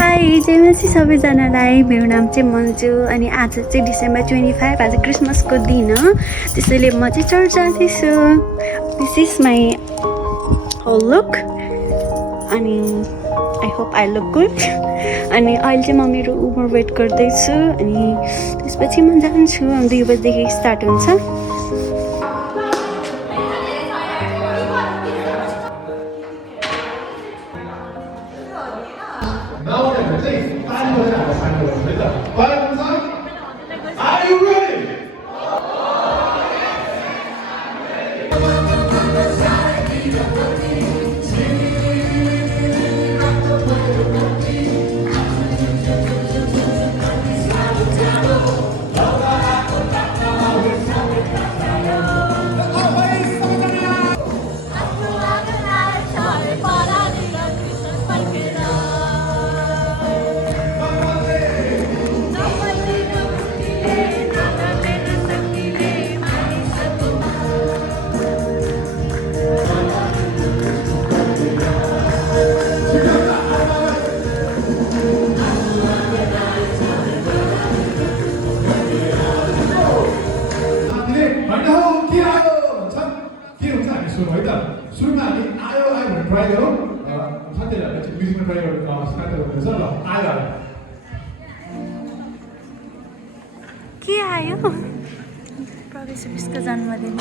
High जयमसी सबैजनालाई। मेरो नाम चाहिँ मन्जु अनि आज चाहिँ डिसेम्बर 25 आज क्रिसमसको दिन हो, त्यसैले म चाहिँ चर्च जाँदैछु। This is my whole look अनि I hope I look good. अनि अहिले चाहिँ म मेरो उबर वेट गर्दैछु अनि त्यसपछि म जान्छु। 2 बजीदेखि स्टार्ट हुन्छ। Are you ready? सुरुमा हामी आयो आयो भनेर ट्राई गरौँ। साथीहरूलाई चाहिँ म्युजिकमा ट्राई गर्नु स्टार्ट गर्नुपर्छ। ल आयो आयो के आयो? प्रवेश विशको जन्मदिन।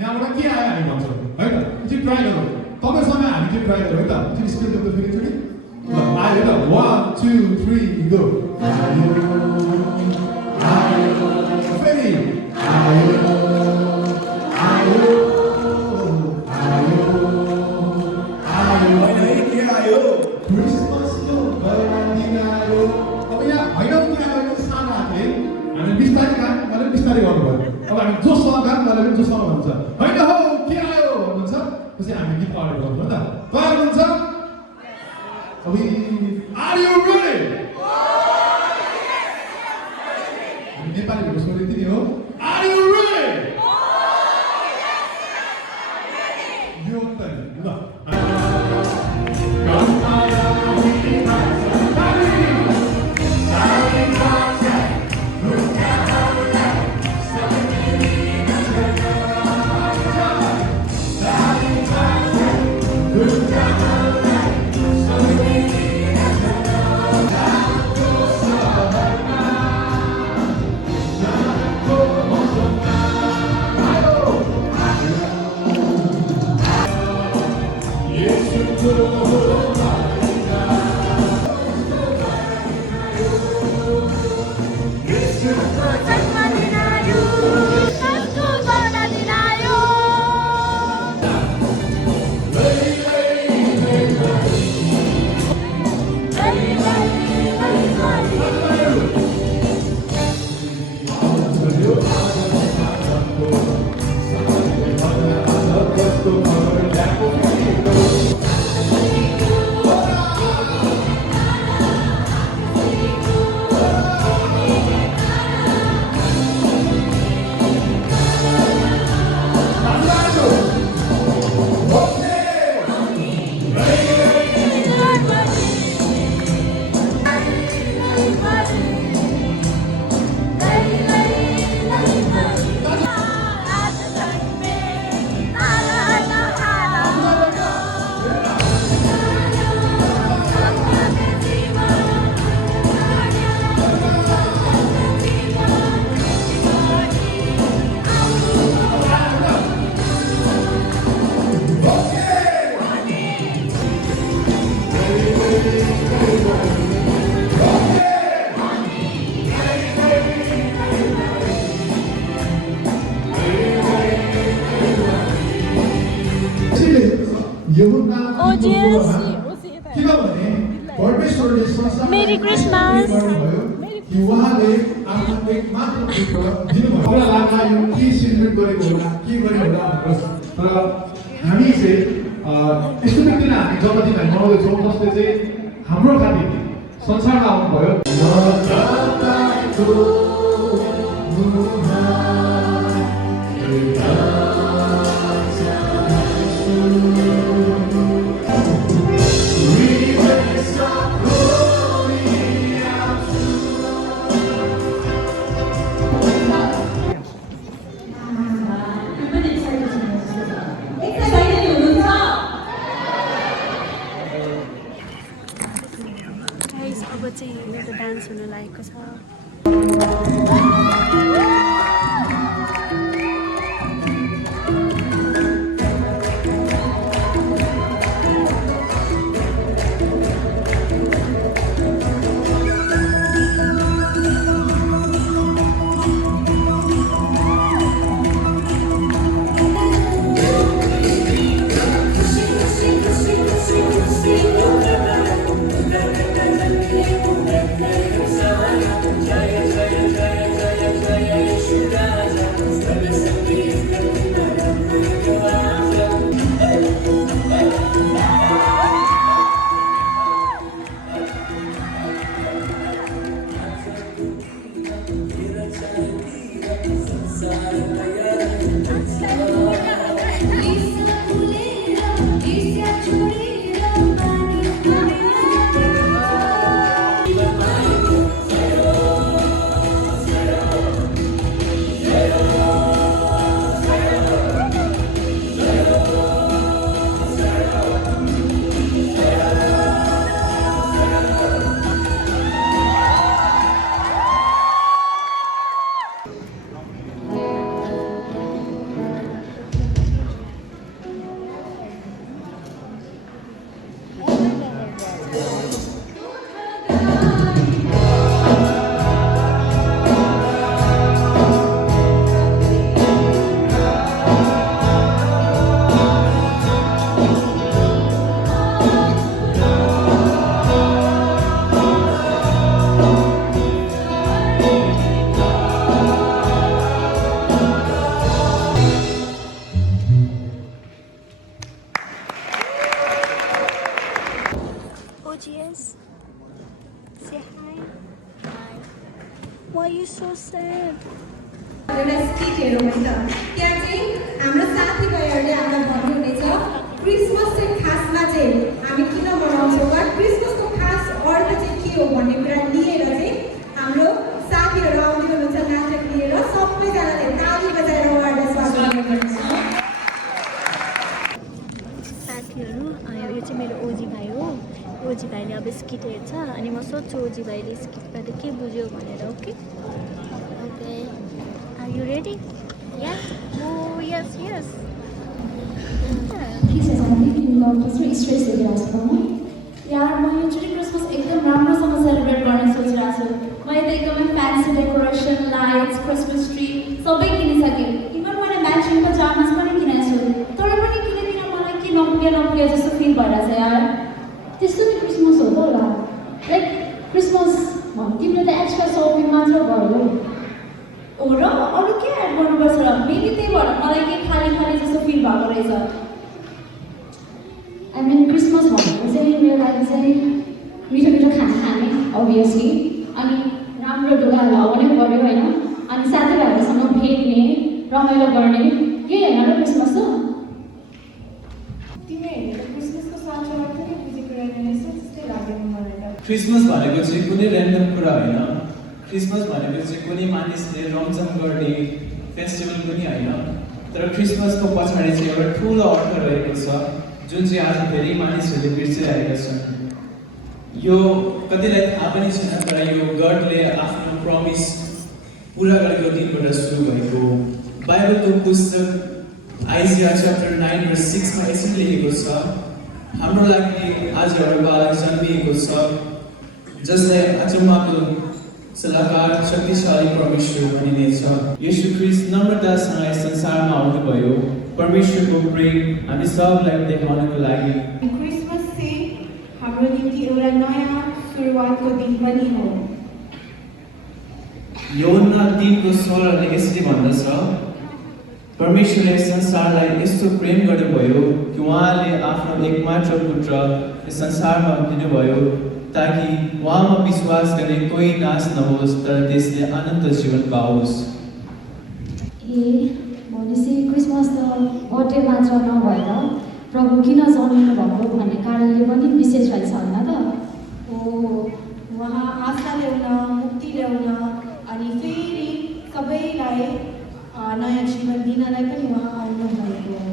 यहाँबाट के आयो हामी भन्छौँ है त। एकछिन ट्राई गरौँ। तपाईँ समय हामी चाहिँ ट्राई गरौँ है त। एकछिन स्क्रिन देख्दा फेरि एकचोटि ल आयो त 1 2 3 गो। फेरि के आयो? क्रिसमसको दिन आयो। अब यहाँ होइन के आयो सानो हातले हामी बिस्तारै काम गरेर बिस्तारै गर्नुभयो। अब हामी जोसँग काम गरेर पनि जोसँग भन्छ होइन हो के आयो भन्छ। त्यसै हामी गीत अगाडि बढ्छौँ त। तयार हुनुहुन्छ? अब आर यु रेडी? हामी नेपाली भनेको सोधे यति नै हो। Are you ready? यो त ल Merry Christmas. कि उहाँले आफ्नो एक मात्र पुत्र दिनुभयो। हमरा लाग्ला यो के सेलिब्रेट गरेको होला के गर्यो होला भनेर, तर हामी चाहिँ यस्तो व्यक्तिलाई हामी जन्मदिन हामी मनाउँदैछौँ जसले चाहिँ हाम्रो खातिर संसारमा आउनुभयो। अब चाहिँ मेरो डान्स हुन लागेको छ। OGS, say hi. Hi. Why are you so sad? एउटा स्किट हेरौँ है त। त्यहाँ चाहिँ हाम्रो साथीभाइहरूले हामीलाई भन्नुहुनेछ क्रिसमस चाहिँ खासमा चाहिँ हामी किन मनाउँछौँ वा क्रिसमसको खास अर्थ चाहिँ के हो भन्ने कुरा लिएर चाहिँ हाम्रो साथीहरू आउँदै हुनुहुन्छ नाटक लिएर। सबैजनाले ताली बजाएर उहाँहरूलाई स्वागत गर्नुहुन्छ। साथीहरू यो चाहिँ मेरो ओजी भाइ हो। ओजी भाइले अब स्किट हेर्छ अनि म सोध्छु ओजी भाइले स्किटबाट के बुझ्यो भनेर। Okay okay, are you ready? Yes, oh yes yes. ठिक छ साथी, तिमीलाई कसरी स्ट्रेस दिइरहेको छ म? यार म योचोटि क्रिसमस एकदम राम्रोसँग सेलिब्रेट गर्ने सोचिरहेको छु। मैले त एकदमै fancy decoration, lights, Christmas tree सबै किनिसकेँ। इभन मैले म्याचिङ पजामास पनि किनेको छु। तर पनि किनेदिन मलाई के नपुगे जस्तो फिल भइरहेछ यार। त्यस्तो त क्रिसमस हो त होला। लाइक क्रिसमस तिमीले त एक्स्ट्रा सपिङ मात्र गर्यो हो र अरू के एड गर्नुपर्छ र? मेबी त्यही भएर मलाई के खाली जस्तो फिल भएको रहेछ। आई मिन क्रिसमस भनेको चाहिँ मेरो लागि चाहिँ मिठो खाना खाने अभियसली, अनि राम्रो लुगा लगाउने गऱ्यो होइन, अनि साथीभाइहरूसँग भेट्ने, रमाइलो गर्ने, यही होइन र क्रिसमस हो। क्रिसमस भनेको चाहिँ कुनै ऱ्यान्डम कुरा होइन। क्रिसमस भनेको चाहिँ कुनै मानिसले रमझम गर्ने फेस्टिभल पनि होइन। तर क्रिसमसको पछाडि चाहिँ एउटा ठुलो अर्थ रहेको छ जुन चाहिँ आज धेरै मानिसहरूले बिर्सिरहेका छन्। यो कतिलाई थाहा पनि छैन, तर यो गडले आफ्नो प्रमिस पुरा गरेको दिनबाट सुरु भएको हो। बाइबलको पुस्तक आइजिया च्याप्टर 9:6 मा यसरी लेखेको छ, हाम्रो लागि आज एउटा बालक जन्मिएको छ जसलाई अचम्मको सल्लाहकार शक्तिशाली परमेश्वर भनिनेछ। येशू ख्रीष्ट नम्रतासँग यस संसारमा आउनुभयो परमेश्वरको प्रेम हामी सबलाई देखाउनको लागि। क्रिसमस चाहिँ हाम्रो निम्ति एउटा नयाँ सुरुवातको दिन पनि हो। यूहन्ना 3:16 यसरी भन्दछ, परमेश्वरले संसारलाई यस्तो प्रेम गर्नुभयो कि उहाँले आफ्नो एकमात्र पुत्र यस संसारमा दिनुभयो ताकि उहाँमा विश्वास गर्ने कोही नाश नहोस् तर त्यसले अनन्त जीवन पाओस्। भनेपछि क्रिसमस त बर्थडे मात्र नभएर प्रभु किन जन्मिनु भएको भन्ने कारणले पनि विशेष रहेछ होइन त? उहाँ आशा ल्याउन, मुक्ति ल्याउन अनि फेरि सबैलाई नयाँ जीवन दिनलाई पनि उहाँ आउनुभएको हो।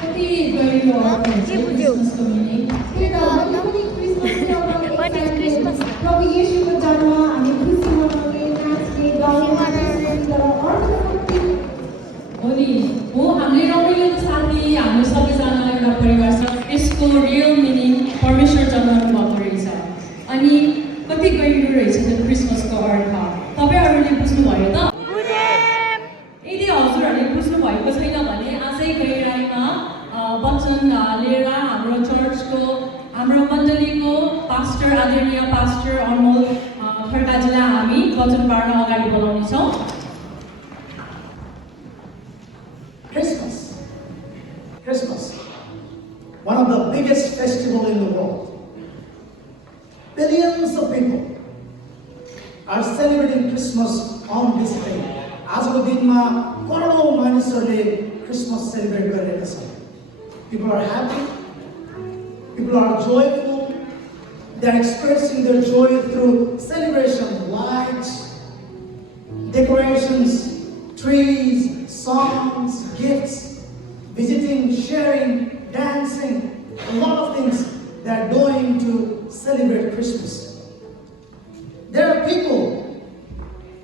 कति गहिरो क्रिसमसको मिनिङ। प्रभु येशूको जन्म हामी खुसी मनाउने, नाच्ने, गाउने, हो नि, हो हामीले रमाइलो त साथी हाम्रो सबैजना एउटा परिवार छ। यसको रियल मिनिङ परमेश्वर जन्मनु भएको रहेछ अनि कति गहिरो रहेछ त्यो क्रिसमसको अर्थ। तपाईँहरूले बुझ्नुभयो त? यदि हजुरहरूले बुझ्नु भएको छैन भने आजै गहिराईमा वचन लिएर हाम्रो चर्चको हाम्रो मण्डलीको पास्टर आदरणीय पास्टर अनमोल खड्काजीलाई हामी वचन पार्न अगाडि बोलाउनेछौँ। Christmas, one of the biggest festivals in the world. Billions of people are celebrating Christmas on this day. आजको दिनमा करोडौं मानिसहरूले क्रिसमस सेलिब्रेट गरिरहेका छन्। People are happy, people are joyful, they are expressing their joy through celebration, lights, decorations, trees, songs, gifts, visiting, sharing, dancing, a lot of things they are doing to celebrate Christmas. There are people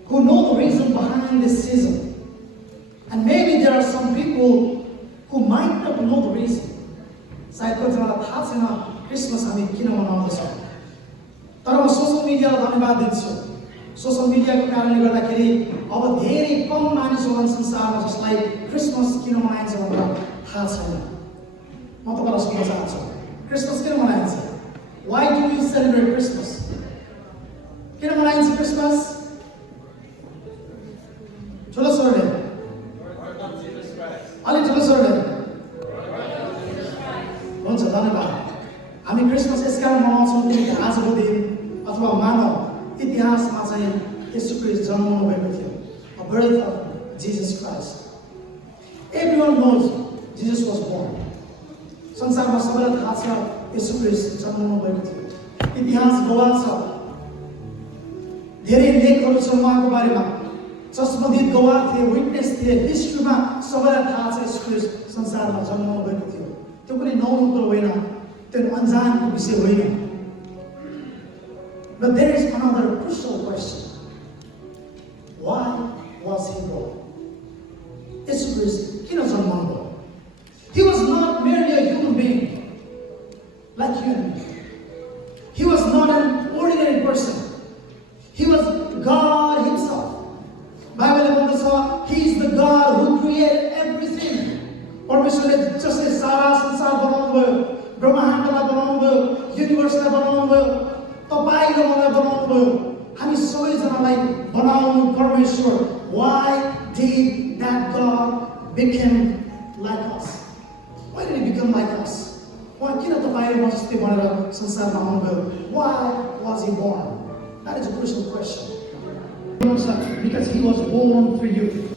who know the reason behind this season. And maybe there are some people who might not know the reason. सायद कतिजनालाई थाहा छैन Christmas हामी किन मनाउँदछौँ। तर म social मिडियालाई धन्यवाद दिन्छु। सोशल मिडियाको कारणले गर्दाखेरि अब धेरै कम मानिस होला संसारमा जसलाई क्रिसमस किन मनाइन्छ भनेर थाहा छैन। म तपाईँलाई सोध्न चाहन्छु, क्रिसमस किन मनाइन्छ? Why do we celebrate Christmas? किन मनाइन्छ क्रिसमस? ठुलो स्वरले, अलिक ठुलो स्वरले। हुन्छ, धन्यवाद। हामी क्रिसमस यसकारण मनाउँछौँ किनकि आजको दिन अथवा मानव इतिहासमा चाहिँ येशू ख्रीष्ट जन्मनु भएको थियो। A birth of Jesus Christ. Everyone knows Jesus was born. संसारमा सबैलाई थाहा छ येशू ख्रीष्ट जन्मनु भएको थियो। इतिहास गवाह छ, धेरै लेखहरू छ उहाँको बारेमा, चस्मदित गवाह थिए, विटनेस थिए। हिस्ट्रीमा सबैलाई थाहा छ येशू ख्रीष्ट संसारमा जन्मनु भएको थियो। त्यो कुनै नौलो कुरो होइन, त्यो अनजानको विषय होइन। But there is another crucial question. Why was he born? येशू ख्रीष्ट किन जन्मनु भयो? He was not merely a human being like you and me. He was not an ordinary person. He was God himself. Bible भन्दछ, he is the God who created everything. परमेश्वरले जसले सारा संसार बनाउनु भयो, ब्रह्माण्डलाई बनाउनु भयो, युनिभर्सलाई बनाउनु भयो, तपाईँ र मलाई बनाउनु भयो, हामी सबैजनालाई बनाउनु परमेश्वर। Why did that God become like us? Why did he become like us? Why किन तपाईँ र म जस्तै बनेर संसारमा आउनुभयो? Why was he born? That is a crucial question. Because he was born for you.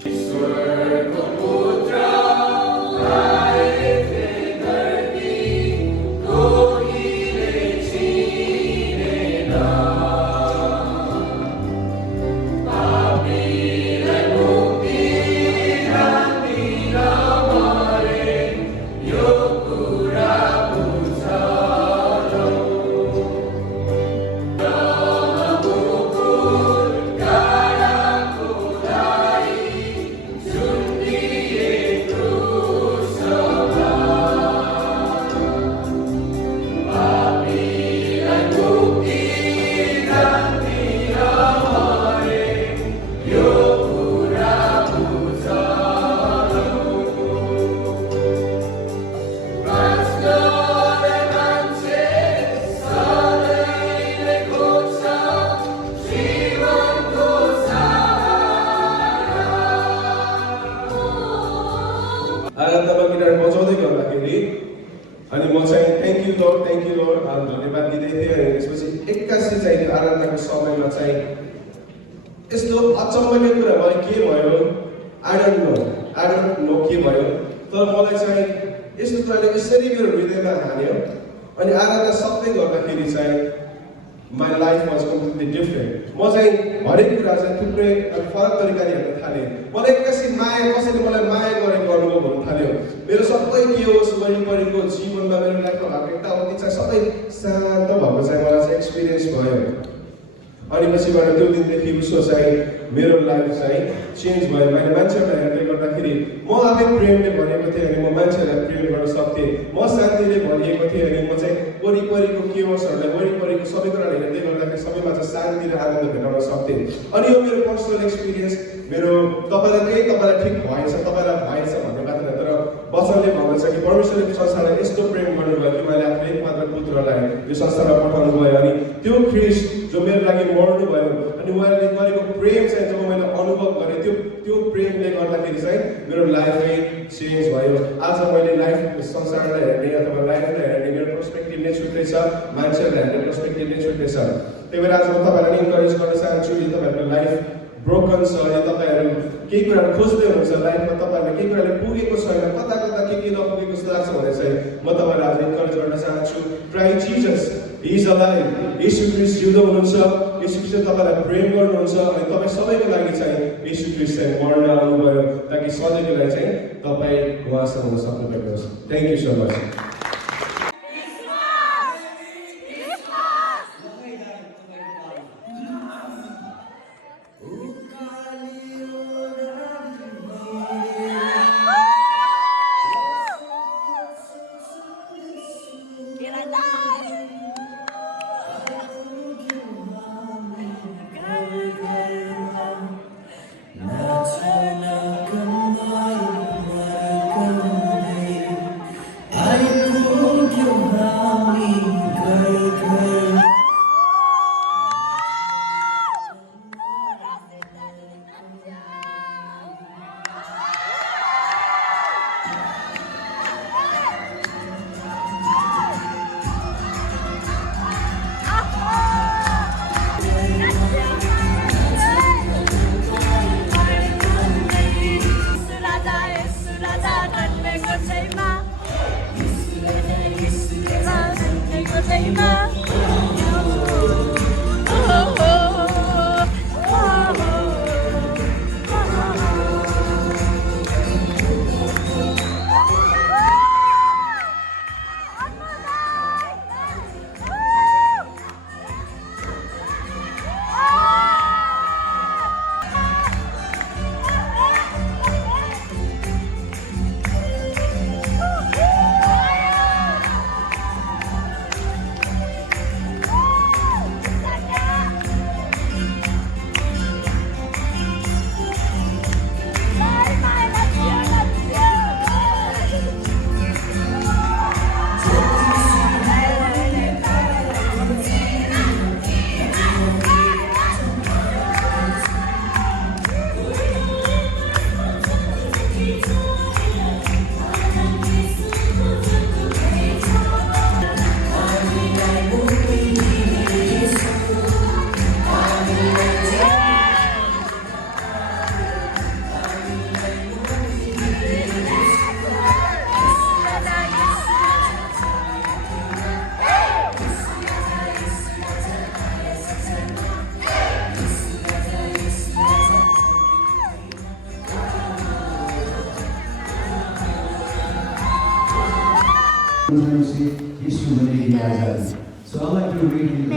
ईश्वर को पुत्र आए थे धरती Lord, धन्यवाद दिँदै थिएँ अनि त्यसपछि एक्कासी चाहिँ त्यो आराधनाको समयमा चाहिँ यस्तो अचम्मको कुरा भयो के भयो आई डोन्ट नो के भयो तर मलाई चाहिँ यस्तो कुराले यसरी मेरो हृदयमा हान्यो अनि आराधना सक्दै गर्दाखेरि चाहिँ my life was completely different. म चाहिँ हरेक कुरा चाहिँ थुप्रै फरक तरिकाले हेर्न थालेँ मलाई एक्कासी माया कसैले मलाई माया गरेको अनुभव हुन थाल्यो मेरो सबै के होस् वरिपरिको जीवनमा मेरो लाइफमा भएको यताउति चाहिँ सबै शान्त भएको चाहिँ मलाई चाहिँ एक्सपिरियन्स भयो अनि पछिबाट त्यो दिनदेखि उसको चाहिँ मेरो लाइफ चाहिँ चेन्ज भयो मैले मान्छेहरूलाई हेर्दै गर्दाखेरि म आफै प्रेमले भरिएको थिएँ अनि म मान्छेहरूलाई प्रेम गर्न सक्थेँ म शान्तिले भरिएको थिएँ अनि म चाहिँ वरिपरिको केवसहरूलाई वरिपरिको सबै कुराहरू हेर्दै गर्दाखेरि सबैमा चाहिँ शान्ति र आनन्द भेटाउन सक्थेँ अनि यो मेरो पर्सनल एक्सपिरियन्स मेरो तपाईँलाई ठिक भएछ तपाईँलाई भएछ भन्ने बात होइन तर वचनले भन्दछ कि परमेश्वरले संसारलाई यस्तो प्रेम गर्नुभयो कि मैले आफ्नो एकमात्र पुत्रलाई यो संसारमा पठाउनु भयो अनि त्यो ख्रिस्ट जो मेरो लागि मर्नु भयो अनि उहाँले गरेको प्रेम चाहिँ जब मैले अनुभव गरेँ त्यो प्रेमले गर्दाखेरि चाहिँ मेरो लाइफै चेन्ज भयो आज मैले लाइफ संसारलाई हेर्ने अथवा लाइफलाई हेर्ने मेरो पर्सपेक्टिभ नै छुट्टै छ मान्छेहरूलाई हेर्ने पर्सपेक्टिभ नै छुट्टै छ त्यही भएर आज म तपाईँलाई इन्करेज गर्न चाहन्छु यो तपाईँहरूको लाइफ ब्रोकन छ या तपाईँहरू केही कुराहरू खोज्दै हुनुहुन्छ लाइफमा तपाईँहरूलाई केही कुराले पुगेको छैन कता के नपुगेको जस्तो लाग्छ भने चाहिँ म तपाईँलाई आज इन्करेज गर्न चाहन्छु try Jesus he is alive येशू ख्रीष्ट जिउँदो हुनुहुन्छ येशू ख्रीष्टले तपाईँलाई प्रेम गर्नुहुन्छ अनि तपाईँ सबैको लागि चाहिँ येशू ख्रीष्ट चाहिँ मर्न आउनुभयो ताकि सधैँको लागि चाहिँ तपाईँ उहाँसँग हुन सक्नुभएको होस् thank you so much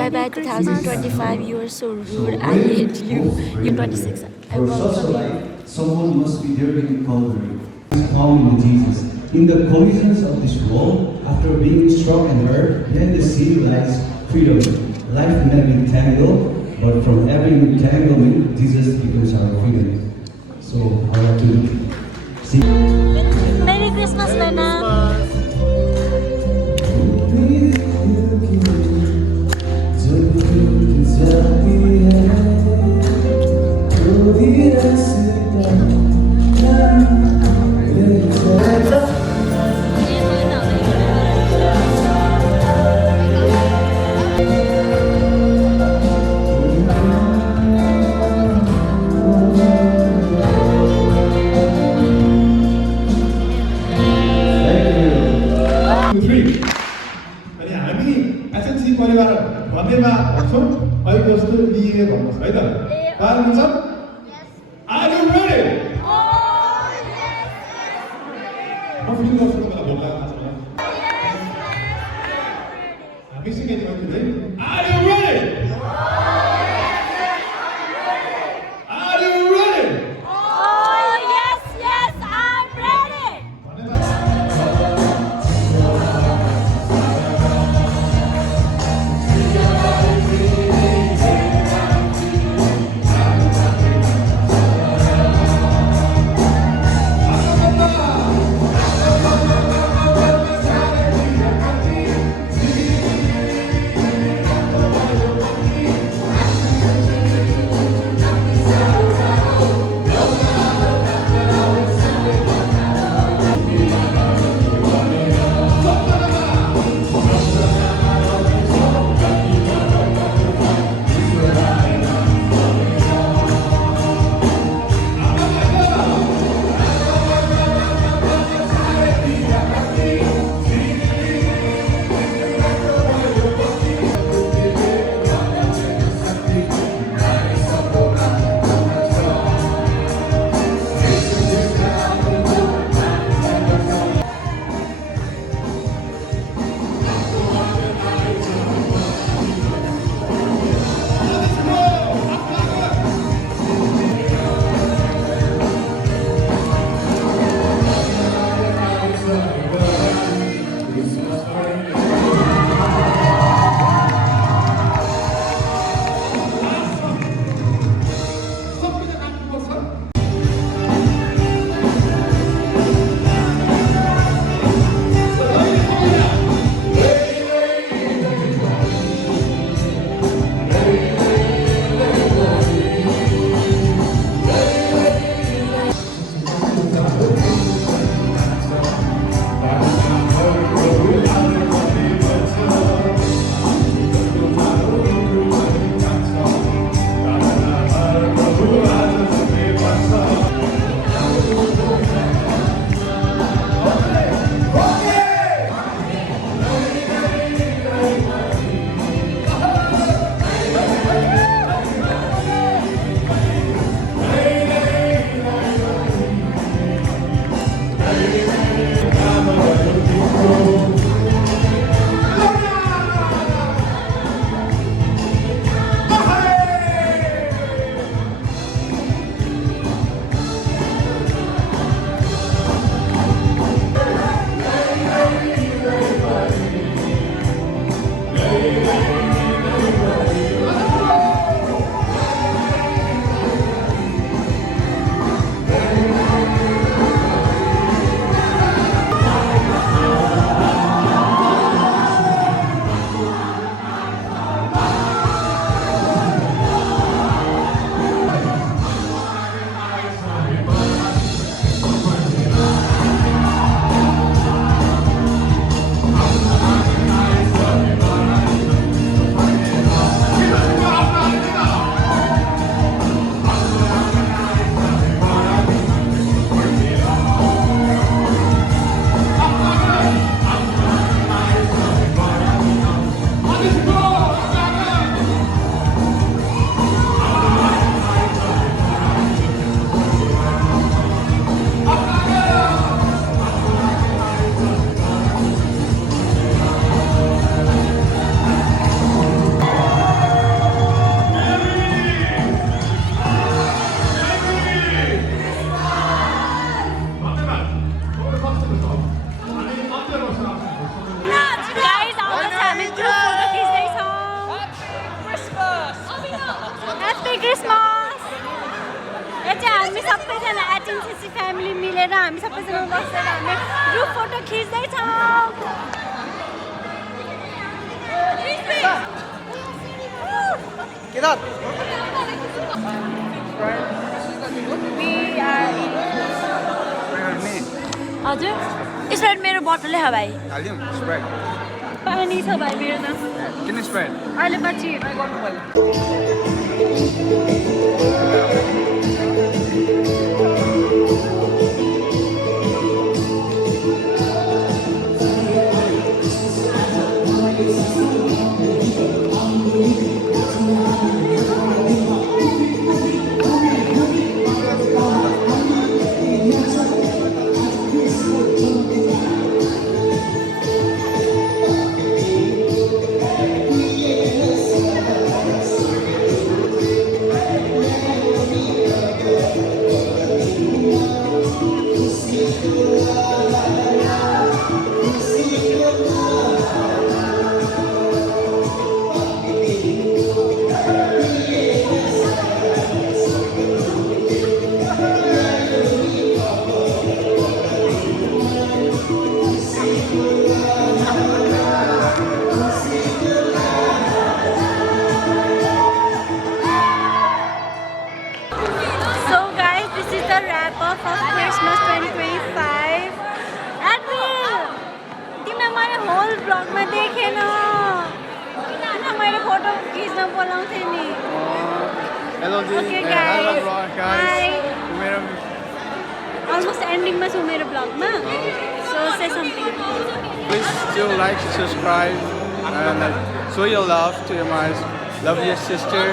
Bye bye 2025, you are so rude, I hate you. You 26, I welcome you. Someone must be there in Calvary. Found in Jesus. In the collisions of this world, after being struck and hurt, then the sea lies freedom. Life may be tangled, but from every entanglement, Jesus becomes our freedom. So I want to see. Merry Christmas, Lena. तयार हुनुहुन्छ? Are you ready? म feel गर्छु तपाईँलाई भोक लाग्छ मलाई। हामी सिकाइदिनु है। Are you ready? Are you ready? HNCC family मिलेर हामी सबैजना बसेर हामी ग्रुप फोटो खिच्दैछौँ। हजुर स्प्राइट मेरो बोतलै हो भाइ। पानी छ भाइ मेरो त। किन स्प्राइट? अहिले पछि off of Christmas 2025. Advil! तिमीलाई मैले होल ब्लगमा देखेन किन मैले फोटो खिच्न बोलाउँथेँ नि Hello, Okay, hello, guys. guys. Almost ending ma chu मेरो ब्लगमा so say something. Please still like, subscribe, and show your love to your my lovely sister.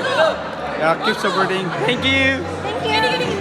Yeah, keep supporting. Thank you. Thank you.